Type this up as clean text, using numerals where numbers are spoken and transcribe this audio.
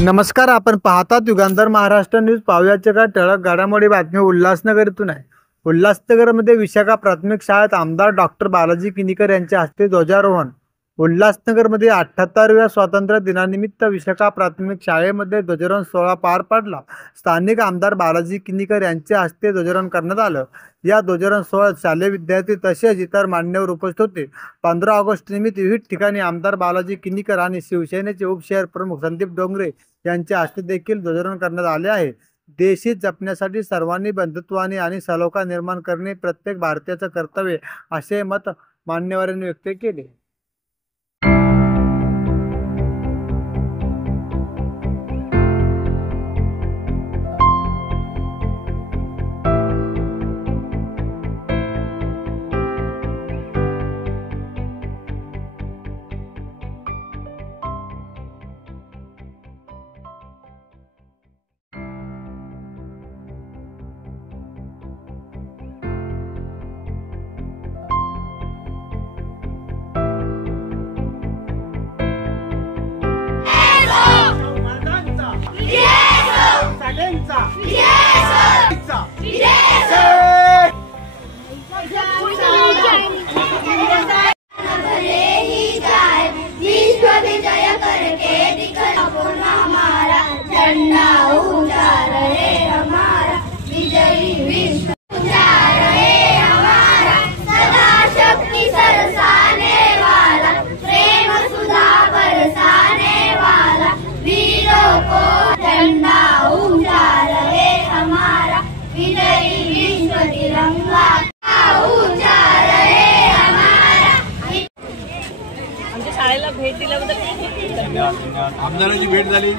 नमस्कार, आपण पाहतात युगांतर महाराष्ट्र न्यूज. पाहुयाच्या का ठळक घडामोडी बातमी उल्हासनगर येथून आहे. उल्हासनगरमध्ये विशाखा प्राथमिक शाळेत आमदार डॉक्टर बालाजी किनीकर यांच्या हस्ते ध्वजारोहण. उल्हासनगरमध्ये 78व्या स्वातंत्र्य दिनानिमित्त विशाखा प्राथमिक शाळेमध्ये ध्वजारोहण सोहळा पार पडला. स्थानिक आमदार बालाजी किनीकर यांच्या हस्ते ध्वजारोहण करण्यात आलं. या ध्वजारोहण सोहळ्यात शालेय विद्यार्थी तसेच इतर मान्यवर उपस्थित होते. 15 ऑगस्ट निमित्त विविध ठिकाणी आमदार बालाजी किनीकर आणि शिवसेनेचे उपशहर प्रमुख संदीप डोंगरे यांच्या हस्ते देखील ध्वजारोहण करण्यात आले आहे. देश जपण्यासाठी सर्वांनी बंधुत्वाने आणि सलोखा निर्माण करणे प्रत्येक भारतीयाचं कर्तव्य असे मत मान्यवरांनी व्यक्त केले. आमच्या शाळेला भेट दिल्याबद्दल आमदारांची भेट झाली.